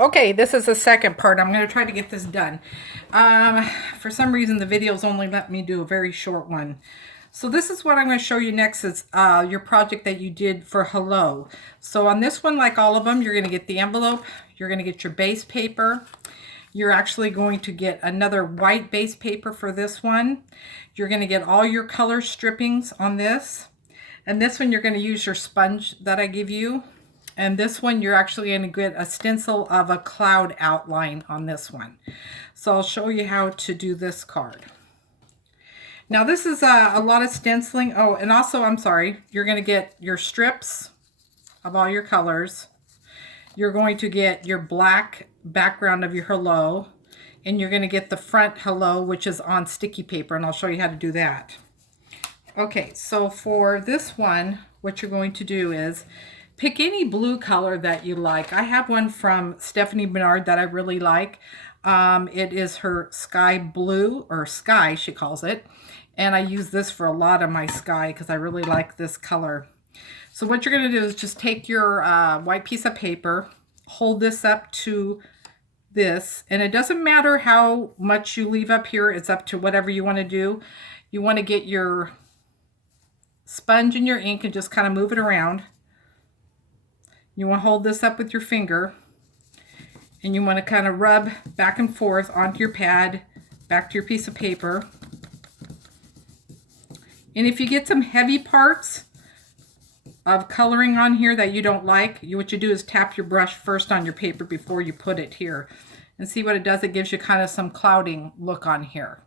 Okay, this is the second part. I'm going to try to get this done. For some reason, the videos only let me do a very short one. So this is what I'm going to show you next is your project that you did for Hello. So on this one, like all of them, you're going to get the envelope. You're going to get your base paper. You're actually going to get another white base paper for this one. You're going to get all your color strippings on this. And this one, you're going to use your sponge that I give you. And this one, you're actually going to get a stencil of a cloud outline on this one. So I'll show you how to do this card. Now this is a lot of stenciling. Oh, and also, I'm sorry, you're going to get your strips of all your colors. You're going to get your black background of your Hello. And you're going to get the front Hello, which is on sticky paper. And I'll show you how to do that. Okay, so for this one, what you're going to do is pick any blue color that you like. I have one from Stephanie Bernard that I really like. It is her sky blue, or sky she calls it. And I use this for a lot of my sky because I really like this color. So what you're going to do is just take your white piece of paper, hold this up to this, and it doesn't matter how much you leave up here. It's up to whatever you want to do. You want to get your sponge and your ink and just kind of move it around. You want to hold this up with your finger, and you want to kind of rub back and forth onto your pad, back to your piece of paper. And if you get some heavy parts of coloring on here that you don't like, what you do is tap your brush first on your paper before you put it here. And see what it does? It gives you kind of some clouding look on here.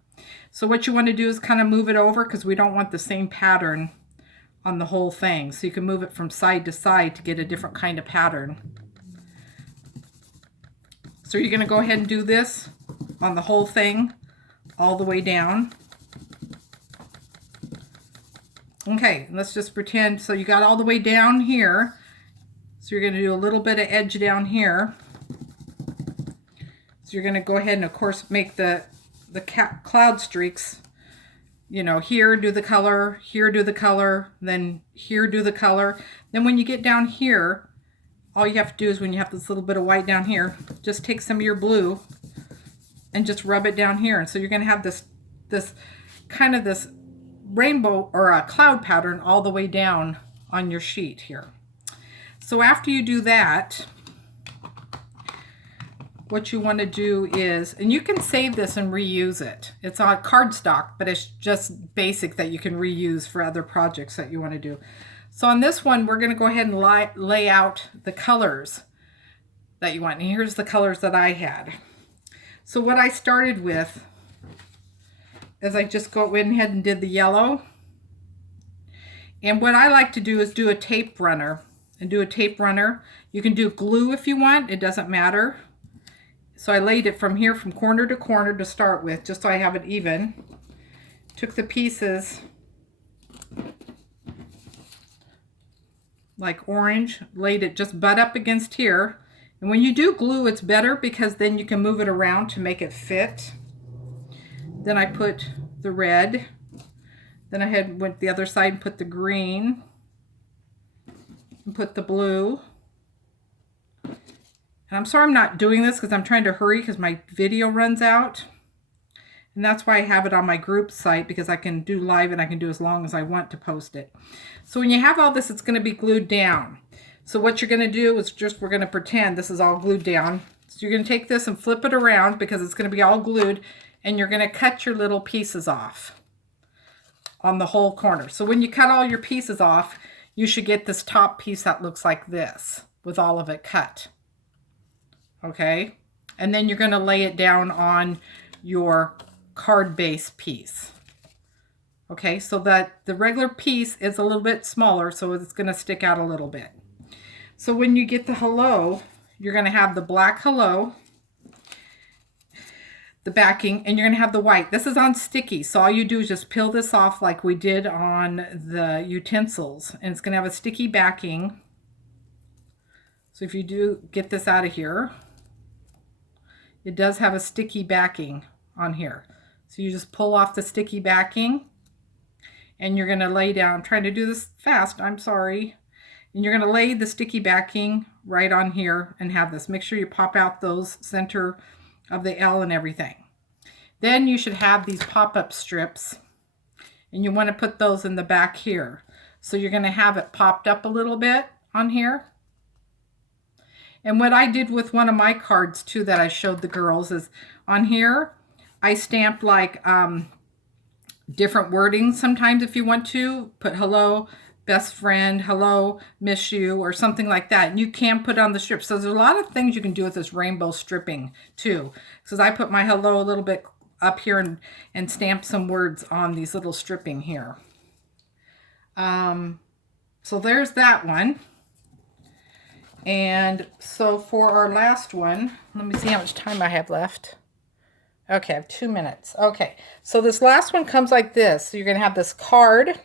So what you want to do is kind of move it over because we don't want the same pattern on the whole thing. So you can move it from side to side to get a different kind of pattern. So you're going to go ahead and do this on the whole thing all the way down. Okay, let's just pretend, so you got all the way down here. So you're going to do a little bit of edge down here. So you're going to go ahead and of course make the cloud streaks. You know, here do the color, here do the color, then here do the color. Then when you get down here, all you have to do is when you have this little bit of white down here, just take some of your blue and just rub it down here. And so you're going to have this kind of this rainbow or a cloud pattern all the way down on your sheet here. So after you do that, what you want to do is, and you can save this and reuse it. It's on cardstock, but it's just basic that you can reuse for other projects that you want to do. So on this one, we're going to go ahead and lay out the colors that you want. And here's the colors that I had. So what I started with is I just went ahead and did the yellow. And what I like to do is do a tape runner. And do a tape runner. You can do glue if you want. It doesn't matter. So I laid it from here from corner to corner to start with, just so I have it even. Took the pieces like orange, laid it just butt up against here. And when you do glue, it's better because then you can move it around to make it fit. Then I put the red. Then I went the other side and put the green. And put the blue. And I'm sorry I'm not doing this because I'm trying to hurry because my video runs out. And that's why I have it on my group site, because I can do live and I can do as long as I want to post it. So when you have all this, it's going to be glued down. So what you're going to do is just, we're going to pretend this is all glued down. So you're going to take this and flip it around because it's going to be all glued, and you're going to cut your little pieces off on the whole corner. So when you cut all your pieces off, you should get this top piece that looks like this with all of it cut. Okay, and then you're going to lay it down on your card base piece. Okay, so that the regular piece is a little bit smaller, so it's going to stick out a little bit. So when you get the Hello, you're going to have the black Hello, the backing, and you're going to have the white. This is on sticky, so all you do is just peel this off like we did on the utensils, and it's going to have a sticky backing. So if you do get this out of here, it does have a sticky backing on here. So you just pull off the sticky backing, and you're going to lay down. I'm trying to do this fast, I'm sorry. And you're going to lay the sticky backing right on here and have this. Make sure you pop out those center of the L and everything. Then you should have these pop-up strips, and you want to put those in the back here. So you're going to have it popped up a little bit on here. And what I did with one of my cards too that I showed the girls is on here, I stamped like different wording sometimes if you want to. Put hello, best friend, hello, miss you, or something like that. And you can put on the strip. So there's a lot of things you can do with this rainbow stripping too. So I put my hello a little bit up here and stamp some words on these little stripping here. So there's that one. And so for our last one, let me see how much time I have left. Okay, I have 2 minutes. Okay, so this last one comes like this. So you're going to have this card.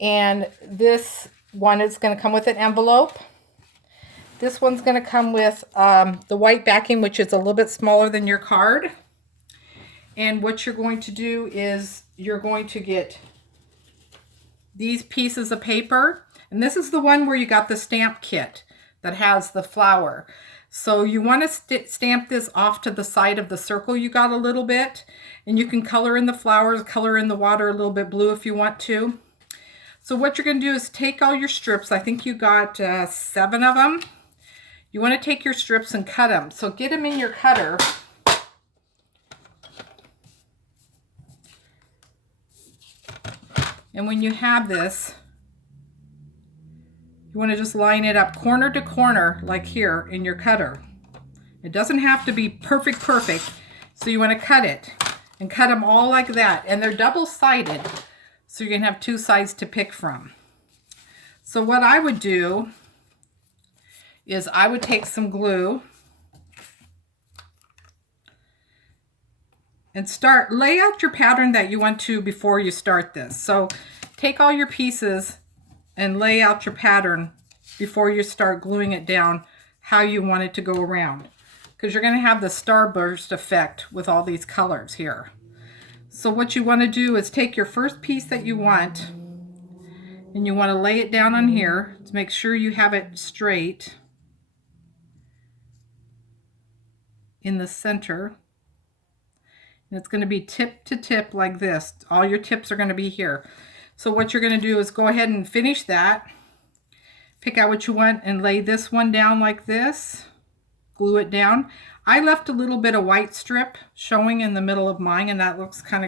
And this one is going to come with an envelope. This one's going to come with the white backing, which is a little bit smaller than your card. And what you're going to do is you're going to get these pieces of paper. And this is the one where you got the stamp kit that has the flower. So you want to stamp this off to the side of the circle you got a little bit. And you can color in the flowers, color in the water a little bit blue if you want to. So what you're going to do is take all your strips. I think you got 7 of them. You want to take your strips and cut them. So get them in your cutter. And when you have this, you want to just line it up corner to corner like here in your cutter. It doesn't have to be perfect. So you want to cut it and cut them all like that. And they're double-sided, so you're going to have 2 sides to pick from. So what I would do is I would take some glue and lay out your pattern that you want to before you start this. So take all your pieces and lay out your pattern before you start gluing it down how you want it to go around. Because you're going to have the starburst effect with all these colors here. So what you want to do is take your first piece that you want and you want to lay it down on here to make sure you have it straight in the center. And it's going to be tip to tip like this. All your tips are going to be here. So what you're going to do is go ahead and finish that. Pick out what you want and lay this one down like this. Glue it down. I left a little bit of white strip showing in the middle of mine, and that looks kind of